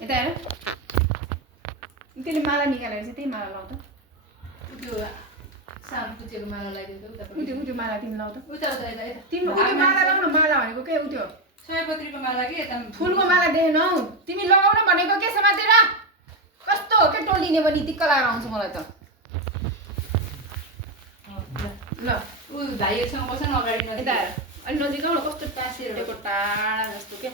यता हेर त्यसले माला निकालेर चाहिँ त्यही माला लाउ त त्यो सानो कुचेको माला लगाइदियो त उता माला तिमी लाउ त उता उता यता यता तिम्रो माला लाउ न माला भनेको के उ त्यो सयपत्रीको माला के यता फुलको माला देखेनौ तिमी लगाउन भनेको के समातेर कस्तो हो के टोलिने पनि दिक्क लागेर आउँछ मलाई त ल उ भाइसँग बस्छ न अगाडि न यता हेर अनि नजिक आउ न कस्तो टाँसिएको टाढा जस्तो के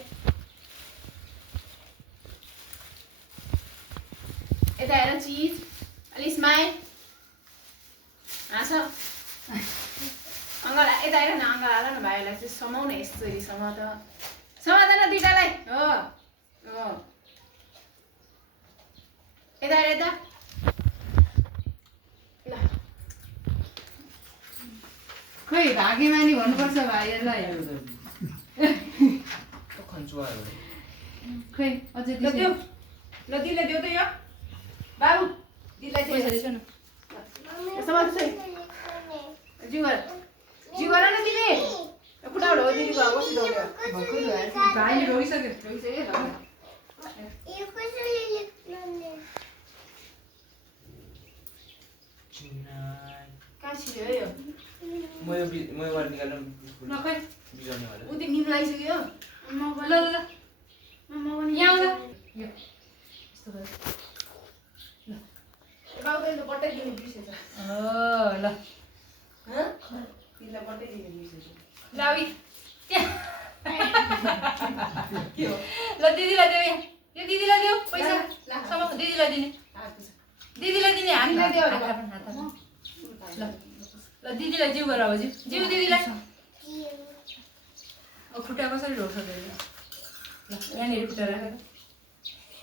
यता हेर चिज अलि स्माइल हाँस अङ्गाल यता हेर न अङ्गाल हाल न भाइलाई चाहिँ समाउ न यसरी समाउँदैन दुइटालाई हो हो यता हेर यता ल खै भागेमानी भन्नुपर्छ भाइहरूलाई खै अझै ल देऊ ल दिदीलाई देऊ त यो बाबु दिदीलाई पैसा दिएछ न समाज चाहिँ जिउगर जिउगर न तिमी खुट्टाबाट हो दिदीको अब कस्तो दौड्यो भाइले रोइसक्यो कहाँ छिर्यो है यो न खै उ त निम लागिसक्यो ल ल ल यहाँ आउँदा यो यस्तो भयो बाबुले त बट्टै दिनु बिर्सेछ ल तिमीलाई बट्टै दिनु बिर्सेछ लावी के हो ल दिदीलाई देऊ यो दिदीलाई देऊ पैसा समाउ दिदीलाई दिने दिदीलाई दिने हातलाई देऊ ल ल दिदीलाई जिउ गर अब जिउ दिदीलाई खुट्टा कसरी ढोक्छ त्यसले ल यहाँनिर खुट्टा राखेर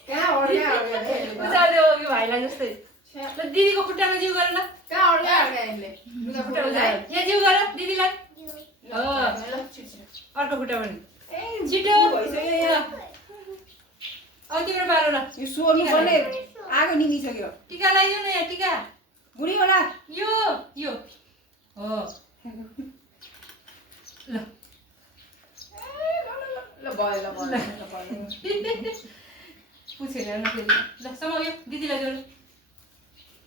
कहाँ अड्या उचाल्दै हो कि भाइलाई जस्तै ल दिदीको खुट्टामा जिउ गर न कहाँ अड्या यसले खुट्टा उचाल यहाँ जिउ गर दिदीलाई हो ल छिर्छ अर्को खुट्टा पनि ए छिटो भइसक्यो यहाँ अब तिम्रो पारो ल यो सोर्नु पर्ने आगो निमिसक्यो टिका लगाइदिउ न यहाँ टिका बुढी होला यो यो हो ल ल भयो ल भयो पुछेर न फेरि ल समाउ यो दिदीलाई जोड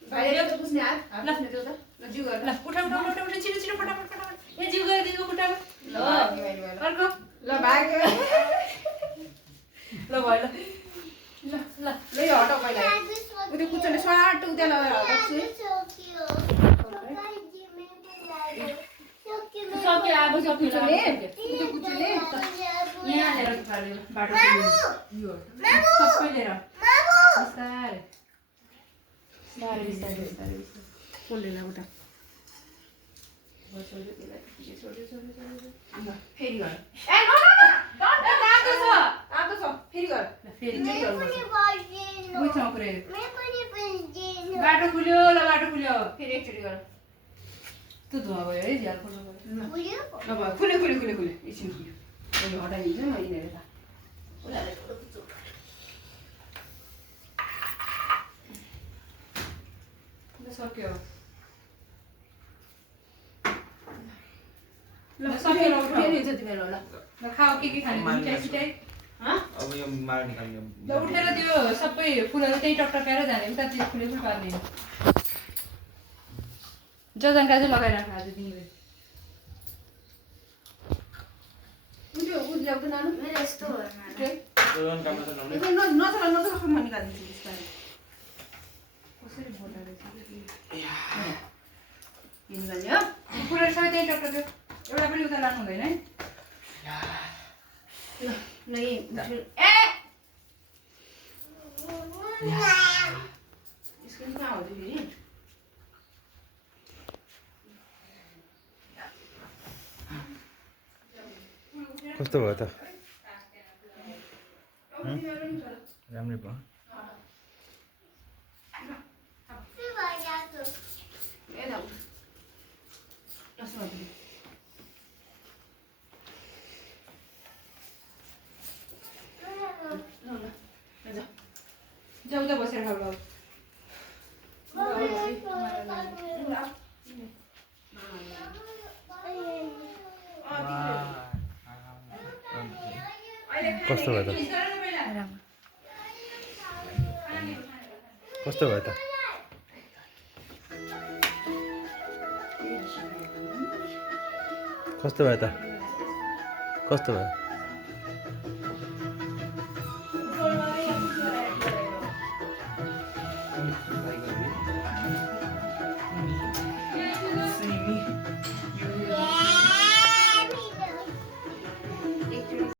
भाइले त पुस्ने हात पुस्ने त्यो त ल जिउ गर ल उठा उठा उठा उठा छिटो छिटो फटाफट फटाफट यहाँ जिउ गर दिदीको खुट्टामा ल अर्को ल भाग्यो ल भयो ल ल ल ल यो हटाउ पहिला उ त्यो कुचोले स्वाट उता लगाएर हटाउँछु सक्यो आगो सक्यो कुचोले त्यो कुचोले यहाँ ल्याएर फाल्यो बाटो यो सबै लिएर बिस्तारै बिस्तारै बिस्तारै बिस्तारै पोल्ने उता फेरि गर ए आगो छ आएको छ फेरि गर ल फेरि फेरि गर्नुपर्छ बुझ्छौ पुरै बाटो खुल्यो ल बाटो खुल्यो फेरि एकचोटि गर त्यो धुवा भयो है झ्याल खोल्नु पर्यो ल भयो खुल्यो खुल्यो खुल्यो खुल्यो एकछिन खुल्यो अहिले हटाइदिन्छ म यिनीहरू त सक्यो ल सक्यो फेरि हुन्छ तिमीहरू ल ल खाऊ के खाने मिठाई सिठाई अब यो माला निकाल्ने ल उठेर त्यो सबै फुलहरू त्यही टकटकाएर जाने उतातिर फुले फुल पार्ने जजनका चाहिँ लगाइराख आज तिमीले उठ्यो उठ्यो त नानु यस्तो हो जोन काम त नहुने नचला नचला खामा निकालिदिन्छु बिस्तारै कसरी बोल्दा रहेछ के निकाल्यो फुलहरू सबै त्यही टकटक एउटा पनि उता लानु हुँदैन है ल ल यही उठ्यो ए यसको नि कहाँ हो त्यो फेरि कस्तो भयो त राम्रै भयो ए ल यसो जाऊ त बसेर खाऊ ल कस्तो भयो त राम्रो कस्तो भयो त कस्तो भयो त कस्तो भयो